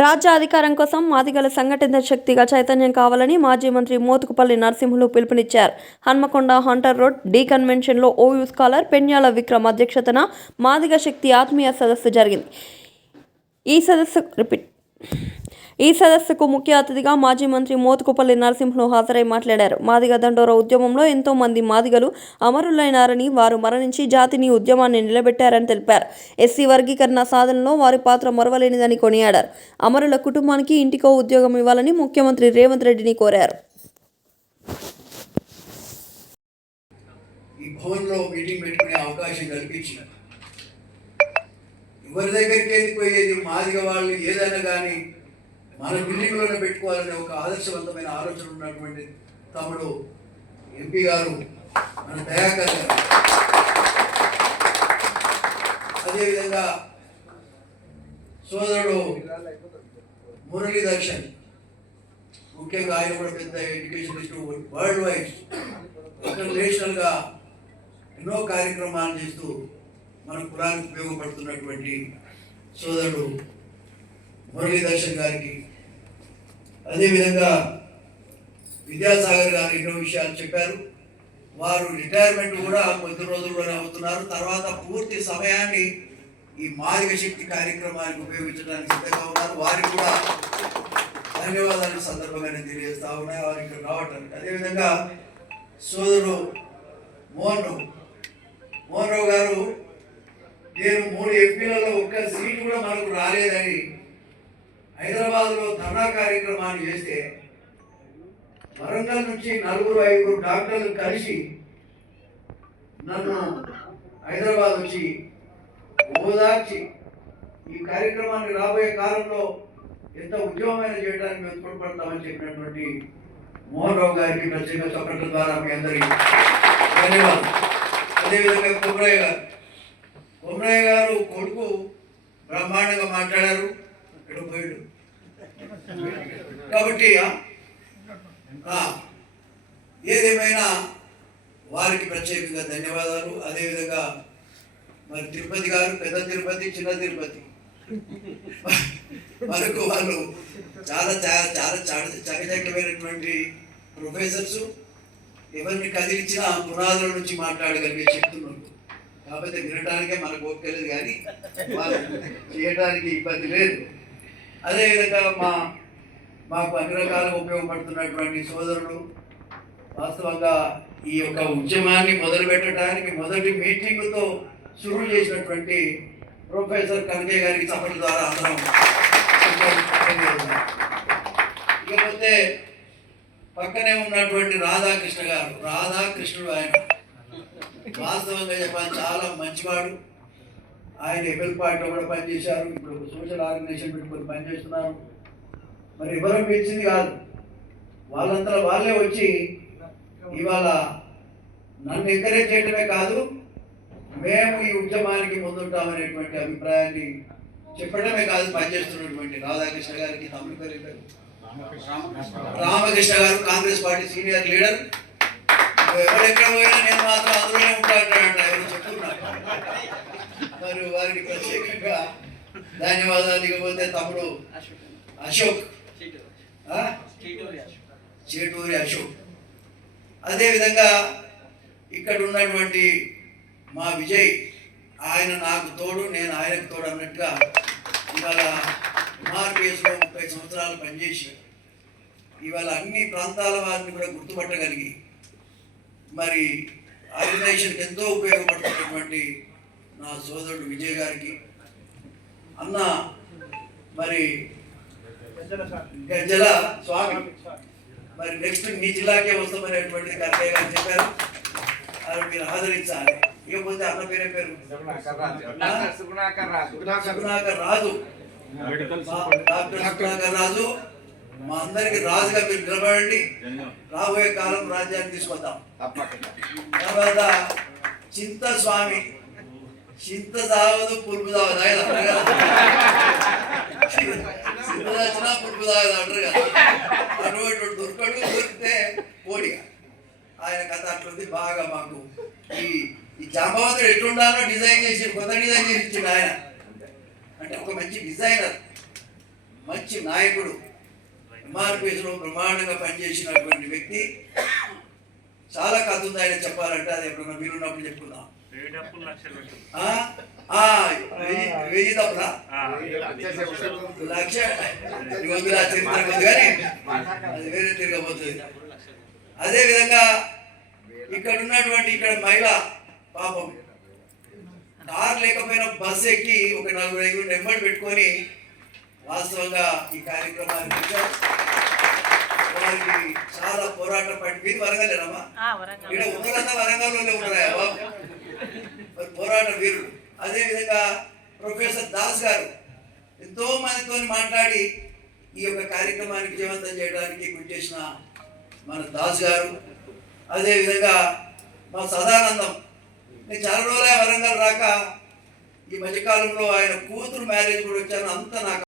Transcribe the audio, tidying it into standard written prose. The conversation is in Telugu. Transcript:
రాజ్య అధికారం కోసం మాదిగల సంఘటిత శక్తిగా చైతన్యం కావాలని మాజీ మంత్రి మోతుకుపల్లి నరసింహులు పిలుపునిచ్చారు. హన్మకొండ హంటర్ రోడ్ డి కన్వెన్షన్లో ఓయూ స్కాలర్ పెన్యాల విక్రమ్ అధ్యక్షతన మాదిగ శక్తి ఆత్మీయ సదస్సు జరిగింది. ఈ సదస్సుకు ముఖ్య అతిథిగా మాజీ మంత్రి మోతుకుపల్లి నరసింహులు హాజరై మాట్లాడారు. మాదిగ దండోర ఉద్యమంలో ఎంతో మంది మాదిగలు అమరులైనారని, వారు మరణించి జాతిని ఉద్యమాన్ని నిలబెట్టారని తెలిపారు. ఎస్సీ వర్గీకరణ సాధనలో వారి పాత్ర మరవలేనిదని కొనియాడారు. అమరుల కుటుంబానికి ఇంటికో ఉద్యోగం ఇవ్వాలని ముఖ్యమంత్రి రేవంత్ రెడ్డిని కోరారు. ఈ భవన్లో మీటింగ్ పెట్టుకునే అవకాశం కల్పించినారు. ఎవరి దగ్గరికి పోయేది మాదిగ వాళ్ళు ఏదైనా కానీ మన బిల్డింగ్లోనే పెట్టుకోవాలనే ఒక ఆదర్శవంతమైన ఆలోచన ఉన్నటువంటి తమ్ముడు ఎంపీ గారు మన దయాకర్ గారు, అదేవిధంగా సోదరుడు మురళీ దర్శన్, ముఖ్యంగా ఆయన కూడా పెద్ద ఎడ్యుకేషనిస్ట్, వరల్డ్ వైడ్ ఇంటర్నేషనల్గా ఎన్నో కార్యక్రమాలు చేస్తూ మన కులానికి ఉపయోగపడుతున్నటువంటి సోదరుడు మురళీ దర్శన్ గారికి, అదేవిధంగా విద్యాసాగర్ గారు ఎన్నో విషయాలు చెప్పారు. వారు రిటైర్మెంట్ కూడా కొద్ది రోజుల్లోనే అవుతున్నారు. తర్వాత పూర్తి సమయాన్ని ఈ మాదిగ శక్తి కార్యక్రమానికి ఉపయోగించడానికి సిద్ధంగా ఉన్నారు. వారికి కూడా ధన్యవాదాలు సందర్భంగా తెలియజేస్తా ఉన్నాయి వారికి ఇక్కడ రావటానికి. అదేవిధంగా సోదరుడు మోహన్ రావు గారు, నేను 3 ఎంపీలలో ఒక్క సీటు కూడా మనకు రాలేదని హైదరాబాద్లో ధర్నా కార్యక్రమాన్ని చేస్తే వరంగల్ నుంచి 4-5 డాక్టర్లు కలిసి నన్ను హైదరాబాద్ వచ్చి ఓదార్చి ఈ కార్యక్రమాన్ని రాబోయే కాలంలో ఎంత ఉద్యమమైన చేయడానికి మేము తోడ్పడతామని చెప్పినటువంటి మోహన్ రావు గారికి ప్రత్యేక చప్పట్ల ద్వారా మీ అందరికీ ధన్యవాదాలు. అదేవిధంగా కొమరయ్య గారు కొడుకు బ్రహ్మాండంగా మాట్లాడారు, ఇక్కడ పోయాడు కాబట్టి ఏదేమైనా వారికి ప్రత్యేకంగా ధన్యవాదాలు. అదేవిధంగా మరి తిరుపతి గారు, పెద్ద తిరుపతి, చిన్న తిరుపతి, మనకు వాళ్ళు చాలా చాలా చాలా చకచకమైనటువంటి ప్రొఫెసర్స్, ఎవరిని కదిలించినా పునాదుల నుంచి మాట్లాడగలిగే చెప్తున్నారు. కాకపోతే వినటానికే మనకు ఓపికలేదు, కానీ వాళ్ళు చేయడానికి ఇబ్బంది లేదు. అదేవిధంగా మాకు అన్ని రకాలుగా ఉపయోగపడుతున్నటువంటి సోదరులు, వాస్తవంగా ఈ యొక్క ఉద్యమాన్ని మొదలుపెట్టడానికి మొదటి మీటింగ్తో షురూ చేసినటువంటి ప్రొఫెసర్ కనకయ్య గారికి చప్పట్ల ద్వారా అందరం. ఇకపోతే పక్కనే ఉన్నటువంటి రాధాకృష్ణ గారు, రాధాకృష్ణుడు ఆయన వాస్తవంగా చెప్పాలి చాలా మంచివాడు. ఆయన ఎబెల్ పార్టీలో కూడా పనిచేశారు, ఇప్పుడు ఒక సోషల్ ఆర్గనైజేషన్ పెట్టుకొని పనిచేస్తున్నారు. మరి ఎవరో పిలిచింది కాదు, వాళ్ళంతా వాళ్ళే వచ్చి ఇవాళ నన్ను ఎంకరేజ్ చేయడమే కాదు, మేము ఈ ఉద్యమానికి ముందుంటామనేటువంటి అభిప్రాయాన్ని చెప్పడమే కాదు, పనిచేస్తున్నటువంటి రాధాకృష్ణ గారికి, తమిళ పేరు రామకృష్ణ గారు, కాంగ్రెస్ పార్టీ సీనియర్ లీడర్. ఎవరెక్కడ పోయినా నేను మాత్రం అందులోనే ఉంటానంట ఎవరు చెప్తున్నారు. మరి వారికి ప్రత్యేకంగా ధన్యవాదాలు. ఇకపోతే తమ్ముడు అశోక్, చేటూరి అశోక్, అదేవిధంగా ఇక్కడ ఉన్నటువంటి మా విజయ్, ఆయన నాకు తోడు, నేను ఆయనకు తోడు అన్నట్టుగా ఇవాళ ఎంఆర్పిఎస్లో 30 సంవత్సరాలు పనిచేసి ఇవాళ అన్ని ప్రాంతాల వారిని కూడా గుర్తుపట్టగలిగి మరి ఆర్గనైజేషన్కి ఎంతో ఉపయోగపడుతున్నటువంటి నా సోదరుడు విజయ్ గారికి, అన్న మరి గజ్జల స్వామి, మరి నెక్స్ట్ మీ జిల్లాకే వస్తామనేటువంటిది కనకయ్య గారు చెప్పారు, అది మీరు ఆదరించాలి. ఇకపోతే అన్న పేరు సుగుణాకర్ రాజు, డాక్టర్ సుగుణాకర్ రాజు, మా అందరికి రాజుగా మీరు నిలబడండి. రాబోయే కాలం రాజ్యాన్ని తీసుకొద్దాం. తర్వాత చింత స్వామి, చింత తాగదు పులుపు తాగదు, ఆయన అంటారు కదా, చింత వచ్చినా పులుపు తాగదు అంటారు కదా, అటువంటి దొరకడు, దొరికితే పోడిగా ఆయన కథ అట్లుంది. బాగా మాకు ఈ జాంబవంతుడు ఎట్లుండాలో డిజైన్ చేసి, కొత్త డిజైన్ చేసి ఇచ్చిండు ఆయన. అంటే ఒక మంచి డిజైనర్, మంచి నాయకుడు, ఎంఆర్పిఎస్లో బ్రహ్మాండంగా పనిచేసినటువంటి వ్యక్తి. చాలా కథ ఉంది ఆయన చెప్పాలంటే, అది ఎప్పుడన్నా వీలున్నప్పుడు చెప్పుకుందాం. 1000 డబ్బులా 1,00,000 చరిత్ర ఉంది కానీ అది వేరే తిరగబోతుంది. అదేవిధంగా ఇక్కడ మహిళ పాపం కార్ లేకపోయినా బస్సు ఎక్కి ఒక 4-5 నెంబర్ పెట్టుకొని వాస్తవంగా ఈ కార్యక్రమాన్ని వారికి చాలా పోరాటం పట్టి మీరు వరంగలేనమ్మా, ఇక్కడ ఉన్నదంతా వరంగల్లోనే ఉన్నాయా బాబు, మరి పోరాట వీరుడు. అదేవిధంగా ప్రొఫెసర్ దాస్ గారు ఎంతో మందితో మాట్లాడి ఈ యొక్క కార్యక్రమానికి విజయవంతం చేయడానికి కృషి చేసిన మన దాస్ గారు. అదేవిధంగా మా సదానందం, నేను చాలా రోజులే వరంగల్ రాక ఈ మధ్యకాలంలో ఆయన కూతురు మ్యారేజ్ కూడా వచ్చాను. అంత నాకు